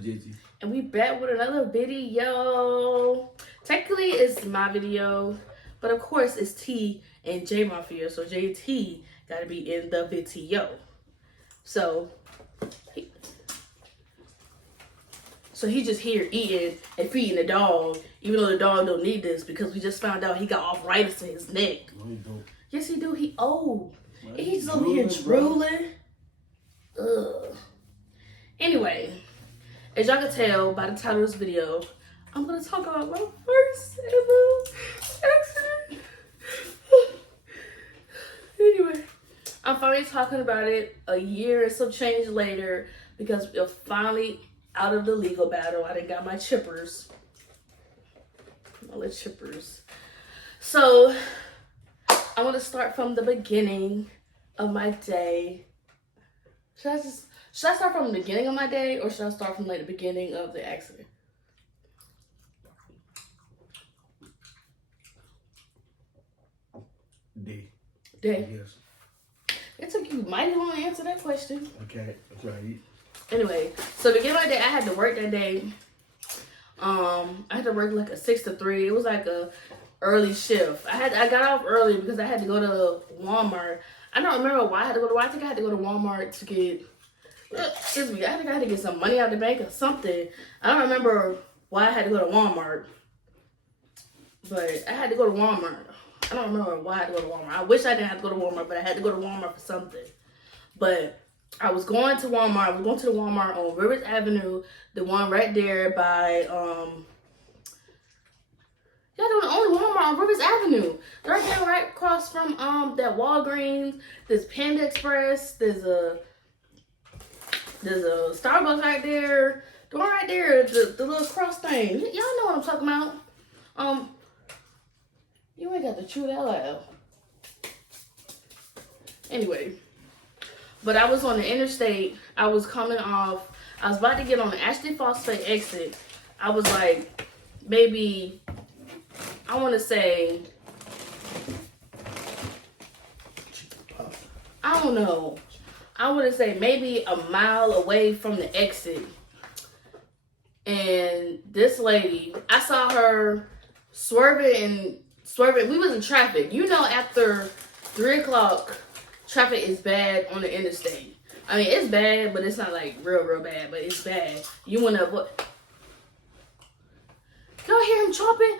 JT. And we back with another video. Technically, it's my video, but of course, it's T and J Mafia, so JT got to be in the video. So he just here eating and feeding the dog, even though the dog don't need this because we just found out he got arthritis in his neck. No, he don't. Yes, he do. He old. Man, He's over here drooling. Ugh. Anyway, as y'all can tell by the title of this video, I'm gonna talk about my first ever accident. Anyway, I'm finally talking about it a year and some change later because we're finally out of the legal battle. I done got my chippers. All the chippers. So, I want to start from the beginning of my day. Should I start from the beginning of my day or should I start from like the beginning of the accident? Day. Yes. It took you mighty long to answer that question. Okay, that's right. Anyway, so beginning of my day, I had to work that day. I had to work like a 6 to 3. It was like a early shift. I got off early because I had to go to Walmart. I don't remember why I had to go to. I think I had to go to Walmart to get. Excuse me. I think I had to get some money out of the bank or something. I don't remember why I had to go to Walmart, but I had to go to Walmart. I don't remember why I had to go to Walmart. I wish I didn't have to go to Walmart, but I had to go to Walmart for something. But I was going to Walmart. I was going to the Walmart on Rivers Avenue, the one right there by y'all know the only Walmart on Rivers Avenue. Right there, right across from that Walgreens. There's Panda Express. There's a Starbucks right there. The one right there, the little cross thing. Y'all know what I'm talking about. You ain't got to chew that loud. Anyway, but I was on the interstate. I was coming off. I was about to get on the Ashley Phosphate exit. I was like, maybe, I want to say, I don't know. I want to say maybe a mile away from the exit. And this lady, I saw her swerving. We was in traffic. You know, after 3 o'clock, traffic is bad on the interstate. I mean, it's bad, but it's not like real bad, but it's bad. You want to avoid. Y'all hear him chopping?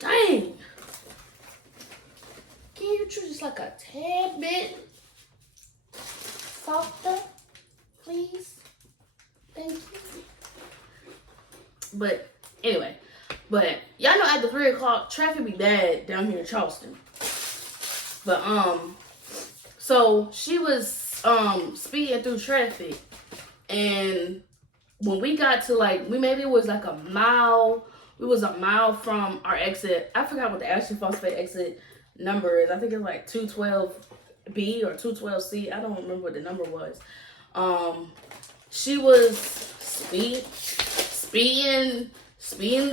Dang. Can you chew just like a tad bit softer, please? Thank you. But anyway, y'all know after 3 o'clock, traffic be bad down here in Charleston. But so she was speeding through traffic, and when we got to like maybe it was like a mile. We was a mile from our exit. I forgot what the Ashley Phosphate exit number is. I think it's like 212B or 212C. I don't remember what the number was. She was speeding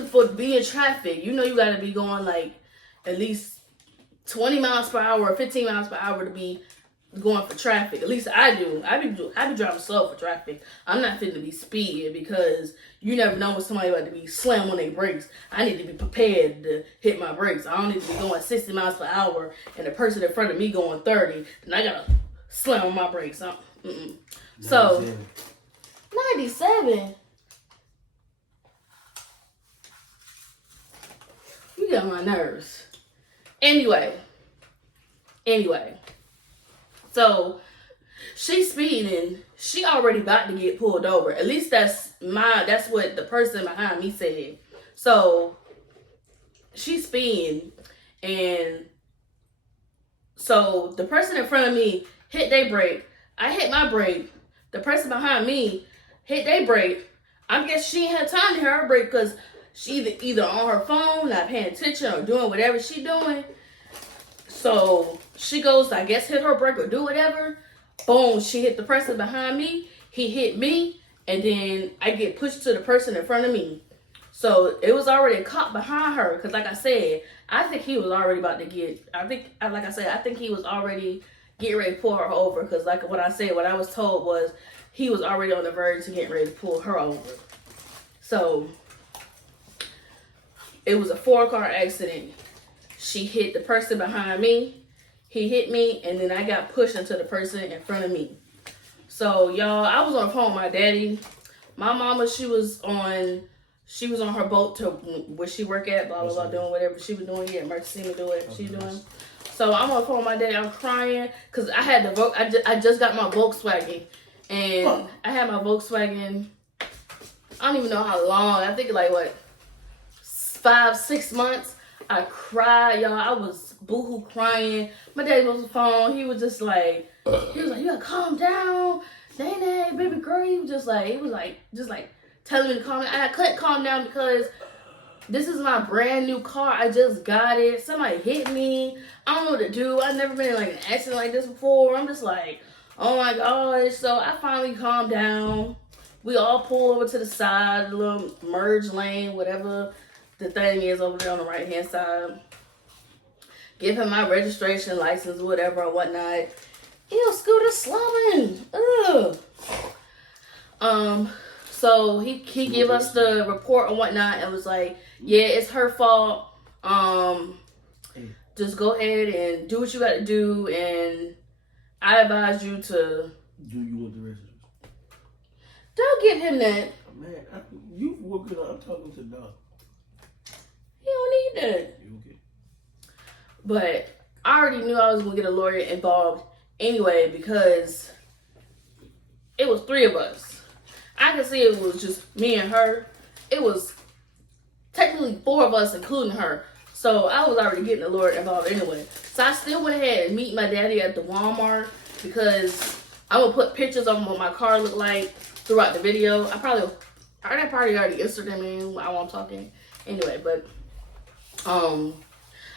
for being traffic. You know you gotta be going like at least 20 miles per hour or 15 miles per hour to be going for traffic. At least I do. I be driving slow for traffic. I'm not fit to be speeding because you never know when somebody about to be slam on their brakes. I need to be prepared to hit my brakes. I don't need to be going 60 miles per hour and the person in front of me going 30. Then I gotta slam on my brakes. So 97. You get on my nerves. Anyway. So she's speeding. She already about to get pulled over. At least that's what the person behind me said. So she's speeding, and so the person in front of me hit their brake. I hit my brake. The person behind me hit their brake. I guess she ain't had time to hit her brake because she either on her phone, not paying attention, or doing whatever she doing. So she goes, I guess, hit her brake or do whatever. Boom, she hit the person behind me. He hit me, and then I get pushed to the person in front of me. So it was already a cop behind her. Because like I said, I think he was already about to get, I think he was already getting ready to pull her over. Because like what I said, what I was told was he was already on the verge of getting ready to pull her over. So it was a 4-car accident. She hit the person behind me. He hit me, and then I got pushed into the person in front of me. So y'all, I was on the phone with my daddy. My mama, she was on her boat to where she work at, blah blah blah, doing whatever she was doing. Yeah, emergency me do it. She doing. So I'm on the phone with my daddy. I'm crying because I had the I just got my Volkswagen, and I had my Volkswagen. I don't even know how long. I think like what, 5-6 months. I cried, y'all. I was boohoo crying. My daddy was on the phone. He was like, you gotta calm down, Nene, baby girl. He was just like telling me to calm down. I couldn't calm down because this is my brand new car. I just got it. Somebody hit me. I don't know what to do. I've never been in like an accident like this before. I'm just like, oh my gosh. So I finally calmed down. We all pull over to the side, the little merge lane, whatever the thing is over there on the right hand side. Give him my registration, license, whatever or whatnot. Ew, scooter slumming. Ugh. So he gave us the report and whatnot and was like, yeah, it's her fault. Just go ahead and do what you got to do, and I advise you to. Do you want the rest of it? Don't give him that. Man, you working on. I'm talking to Doc. He don't need that. Okay. But I already knew I was gonna get a lawyer involved anyway because it was 3 of us. I could see it was just me and her. It was technically 4 of us, including her. So I was already getting a lawyer involved anyway. So I still went ahead and meet my daddy at the Walmart because I'm gonna put pictures of what my car looked like throughout the video. I probably already Instagram in while I'm talking. Anyway, but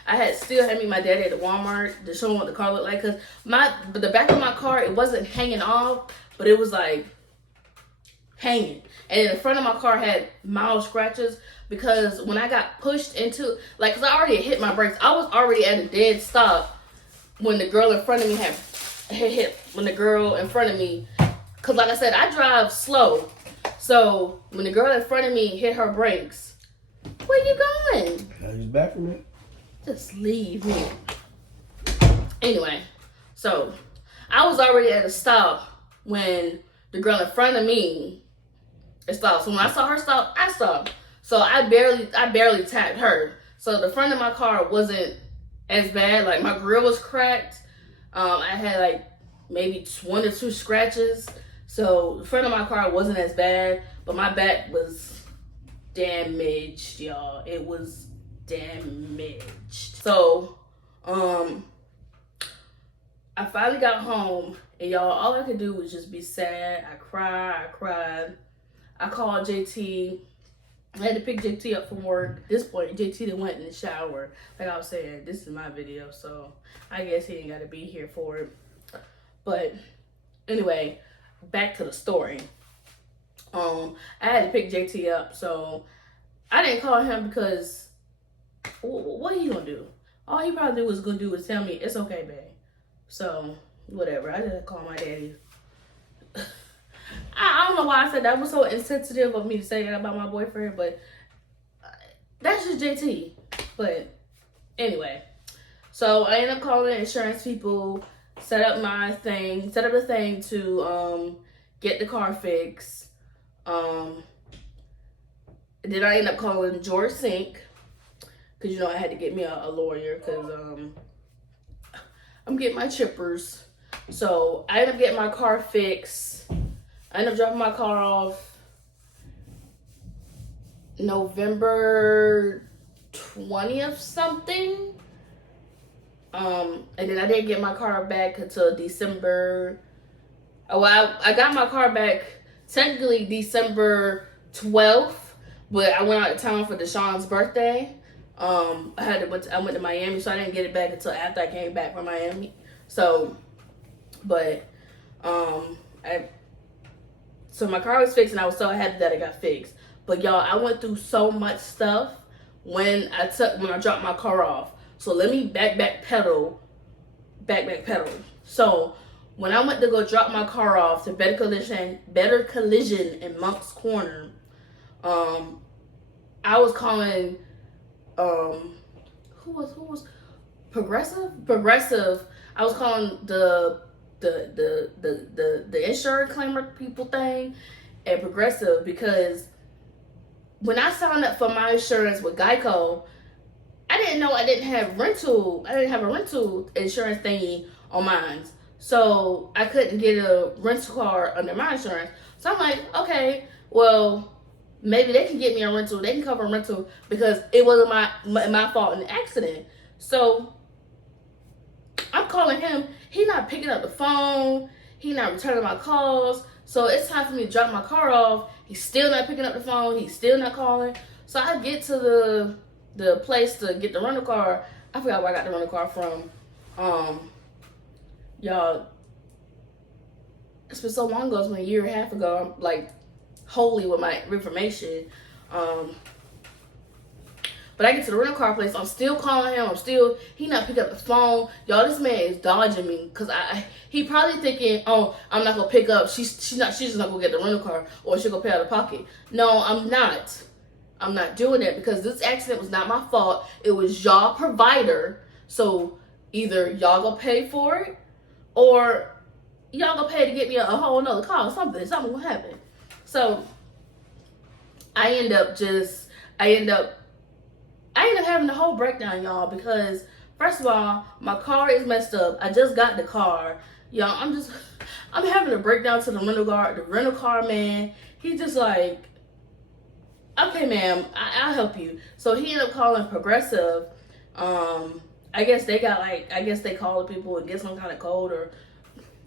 I still had meet my daddy at the Walmart to show him what the car looked like, because the back of my car, it wasn't hanging off, but it was like hanging. And the front of my car had mild scratches because when I got pushed into, like, because I already hit my brakes. I was already at a dead stop when the girl in front of me had hit, when the girl in front of me, because like I said, I drive slow. So when the girl in front of me hit her brakes, where you going? He's back from it. Just leave me. Anyway, so I was already at a stop when the girl in front of me stopped. So when I saw her stop, I stopped. So I barely tapped her. So the front of my car wasn't as bad. Like, my grill was cracked. I had like maybe 1 or 2 scratches. So the front of my car wasn't as bad, but my back was damaged, y'all. It was damaged. So I finally got home, and y'all, all I could do was just be sad. I cried. I called JT. I had to pick JT up from work. At this point, JT done went in the shower. Like I was saying, this is my video, so I guess he ain't got to be here for it. But anyway, back to the story. I had to pick JT up, so I didn't call him because what he gonna do? All he probably was gonna do was tell me it's okay, babe. So whatever. I didn't call my daddy. I don't know why I said that. Was so insensitive of me to say that about my boyfriend, but that's just JT. But anyway, so I ended up calling insurance people, set up the thing to get the car fixed. Then I ended up calling George Sink, because I had to get me a lawyer, because I'm getting my chippers. So I ended up getting my car fixed. I ended up dropping my car off November 20th something. And then I didn't get my car back until December. Oh, I got my car back technically December 12th, but I went out of town for Deshaun's birthday. I went to Miami, so I didn't get it back until after I came back from Miami. So, but so my car was fixed, and I was so happy that it got fixed. But y'all, I went through so much stuff when I dropped my car off. So let me back pedal. So when I went to go drop my car off to Better Collision in Monk's Corner, I was calling, who was Progressive. I was calling the insurance claimer people thing at Progressive, because when I signed up for my insurance with Geico, I didn't know I didn't have a rental insurance thingy on mine. So I couldn't get a rental car under my insurance. So I'm like, okay, well, maybe they can get me a rental. They can cover a rental because it wasn't my fault in the accident. So I'm calling him. He's not picking up the phone. He's not returning my calls. So it's time for me to drop my car off. He's still not picking up the phone. He's still not calling. So I get to the place to get the rental car. I forgot where I got the rental car from. Y'all, it's been so long ago. It's been a year and a half ago. I'm like holy with my information. But I get to the rental car place. I'm still calling him. He not picking up the phone. Y'all, this man is dodging me because he probably thinking, oh, I'm not gonna pick up. She's just not gonna get the rental car, or she'll go pay out of pocket. No, I'm not. I'm not doing that because this accident was not my fault. It was y'all provider. So either y'all gonna pay for it, or y'all gonna pay to get me a whole nother car. Something gonna happen. So I end up having the whole breakdown, y'all, because first of all, my car is messed up. I just got the car. Y'all, I'm having a breakdown to the rental car man. He just like, okay, ma'am, I'll help you. So he ended up calling Progressive. I guess they call the people and get some kind of code or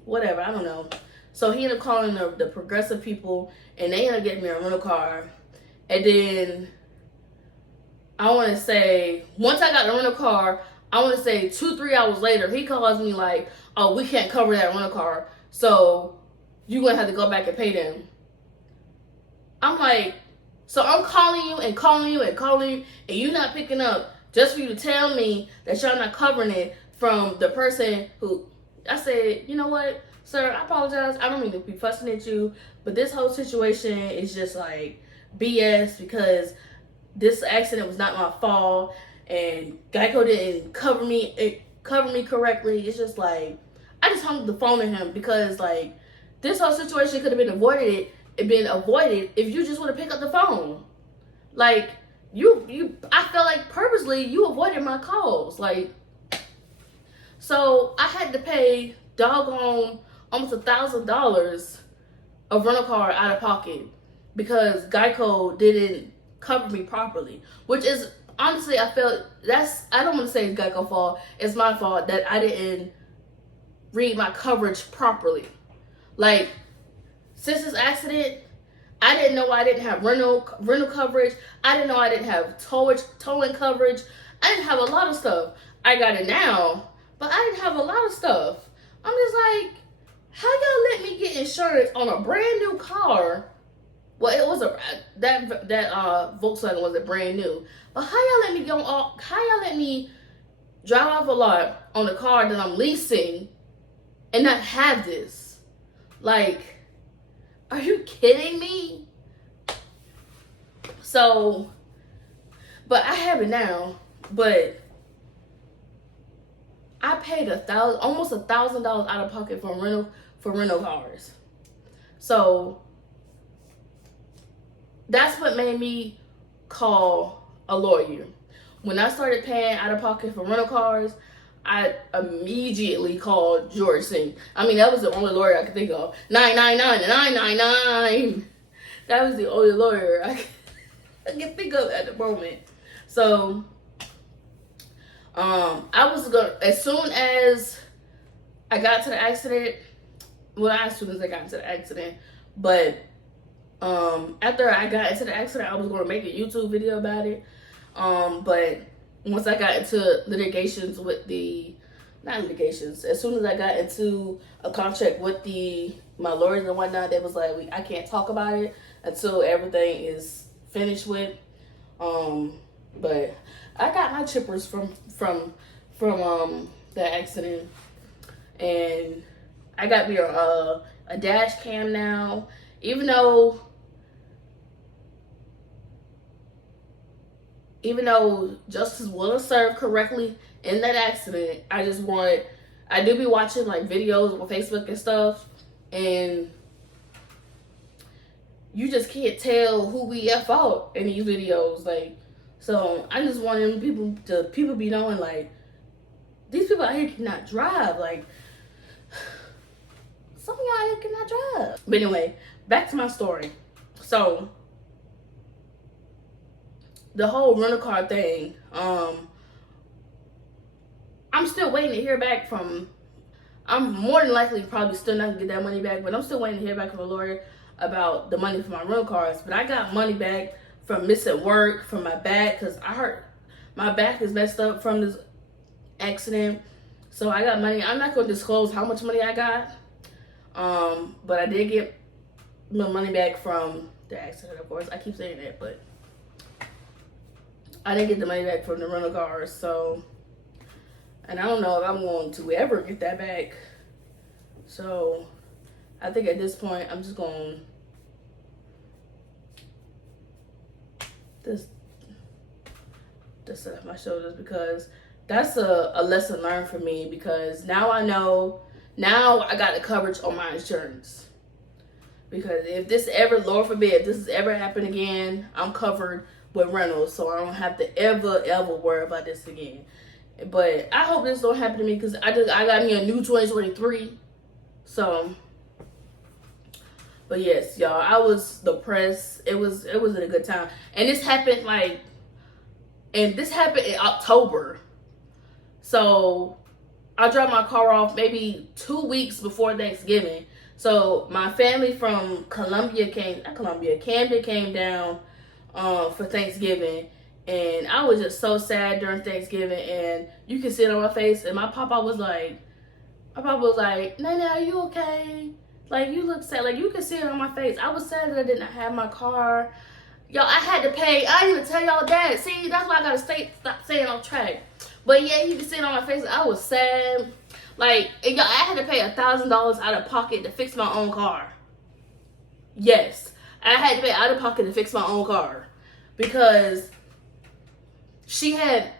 whatever. I don't know. So he ended up calling the Progressive people, and they ended up getting me a rental car. And then I want to say, once I got the rental car, I want to say 2-3 hours later, he calls me like, oh, we can't cover that rental car, so you're going to have to go back and pay them. I'm like, so I'm calling you and calling you and calling you, and you're not picking up just for you to tell me that y'all not covering it from the person who, I said, you know what, sir, I apologize. I don't mean to be fussing at you, but this whole situation is just like BS because this accident was not my fault, and Geico didn't cover me correctly. It's just like, I just hung up the phone to him because like this whole situation could have been avoided if you just would have picked up the phone. Like I felt like purposely you avoided my calls. Like, so I had to pay doggone almost $1,000 of rental car out of pocket because Geico didn't cover me properly, which is honestly, I felt I don't want to say it's Geico's fault. It's my fault that I didn't read my coverage properly. Like, since this accident, I didn't know I didn't have rental coverage. I didn't know I didn't have towing coverage. I didn't have a lot of stuff. I got it now, but I didn't have a lot of stuff. I'm just like, how y'all let me get insurance on a brand new car? Well, it was that Volkswagen wasn't brand new. But how y'all let me drive off a lot on a car that I'm leasing and not have this? Like, are you kidding me? So, but I have it now, but I paid almost $1,000 out of pocket for rental cars. So that's what made me call a lawyer. When I started paying out of pocket for rental cars, I immediately called George Singh. I mean, that was the only lawyer I could think of. 999. That was the only lawyer I could think of at the moment. So, I was gonna, as soon as I got to the accident, well, not as soon as I got into the accident, but after I got into the accident, I was going to make a YouTube video about it. But once I got into litigations with as soon as I got into a contract with my lawyers and whatnot, they was like, I can't talk about it until everything is finished with. But I got my chippers from the accident, and I got me a dash cam now. Even though justice wasn't served correctly in that accident, I do be watching like videos on Facebook and stuff, and you just can't tell who we at fault in these videos. Like, so I just want people be knowing, like, these people out here cannot drive. Like, some of y'all out here cannot drive. But anyway, back to my story. So the whole rental car thing, I'm still waiting to hear back from, I'm more than likely probably still not gonna get that money back, but I'm still waiting to hear back from a lawyer about the money for my rental cars. But I got money back from missing work, from my back, because I hurt, my back is messed up from this accident. So I got money. I'm not going to disclose how much money I got, but I did get my money back from the accident, of course. I keep saying that, but I didn't get the money back from the rental cars. So, and I don't know if I'm going to ever get that back. So I think at this point, I'm just going to set off my shoulders, because that's a lesson learned for me, because now I know, now I got the coverage on my insurance. Because if this ever, Lord forbid, if this has ever happened again, I'm covered with rentals, so I don't have to ever worry about this again. But I hope this don't happen to me, because I got me a new 2023. So, but yes, y'all, I was depressed. It wasn't a good time. And this happened in October. So I dropped my car off maybe 2 weeks before Thanksgiving. So my family from Camden came down for Thanksgiving. And I was just so sad during Thanksgiving, and you can see it on my face. And my papa was like, Nana, are you okay? Like, you look sad. Like, you can see it on my face. I was sad that I did not have my car. Y'all, I had to pay. I didn't even tell y'all that. See, that's why I gotta stop staying off track. But yeah, you can see it on my face. I was sad. Like, y'all, I had to pay $1,000 out of pocket to fix my own car. Yes, I had to pay out of pocket to fix my own car, because she had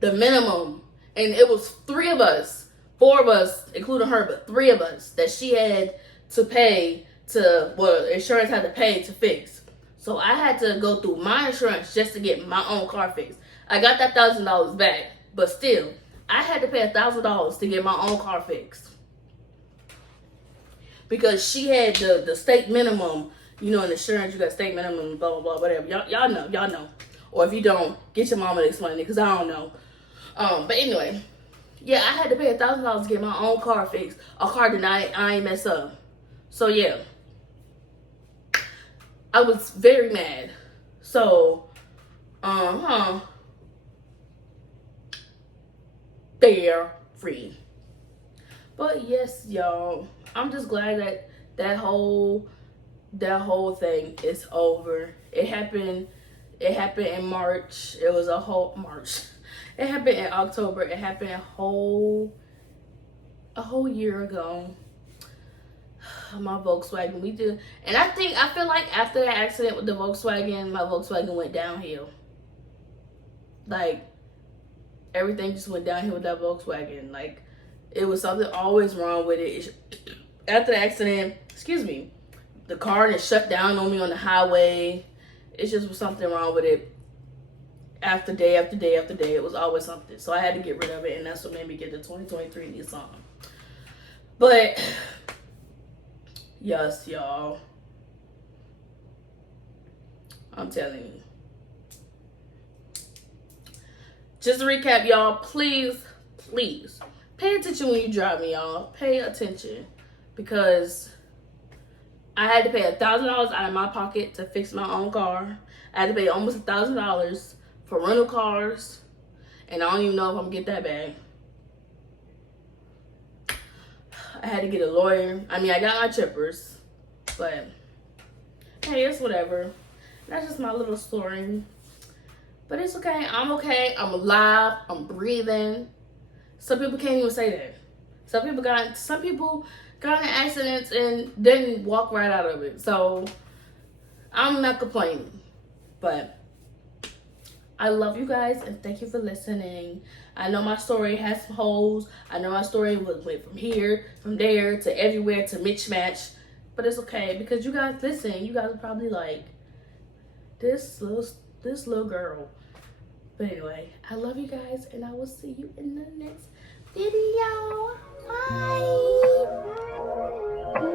the minimum, and it was 3 of us, 4 of us, including her, but 3 of us that she had to pay to, well, insurance had to pay to fix. So I had to go through my insurance just to get my own car fixed. I got that $1,000 back, but still, I had to pay $1,000 to get my own car fixed, because she had the state minimum. You know, in insurance, you got state minimum, blah blah blah, whatever. Y'all know. Or if you don't, get your mama to explain it, because I don't know. But anyway, yeah, I had to pay $1,000 to get my own car fixed, a car that I ain't mess up. So yeah, I was very mad. So, they're free. But yes, y'all, I'm just glad that whole thing is over. It happened in March. It was a whole March. It happened in October. It happened a whole year ago. My Volkswagen, and I feel like after that accident with the Volkswagen, my Volkswagen went downhill. Like, everything just went downhill with that Volkswagen. Like, it was something always wrong with it. After the accident, the car just shut down on me on the highway. It just was something wrong with it. After day after day after day, it was always something. So I had to get rid of it, and that's what made me get the 2023 Nissan. But yes, y'all, I'm telling you. Just to recap, y'all, please pay attention when you drive me, y'all. Pay attention, because I had to pay $1,000 out of my pocket to fix my own car. I had to pay almost $1,000 for rental cars, and I don't even know if I'm gonna get that back. I had to get a lawyer. I mean, I got my chippers, but hey, it's whatever. That's just my little story. But it's okay. I'm okay. I'm alive. I'm breathing. Some people can't even say that. Some people got in accidents and didn't walk right out of it. So I'm not complaining. But I love you guys and thank you for listening. I know my story has some holes. I know my story went from here, from there, to everywhere, to mismatch. But it's okay because you guys listen. You guys are probably like, this little girl. But anyway, I love you guys and I will see you in the next video. Bye.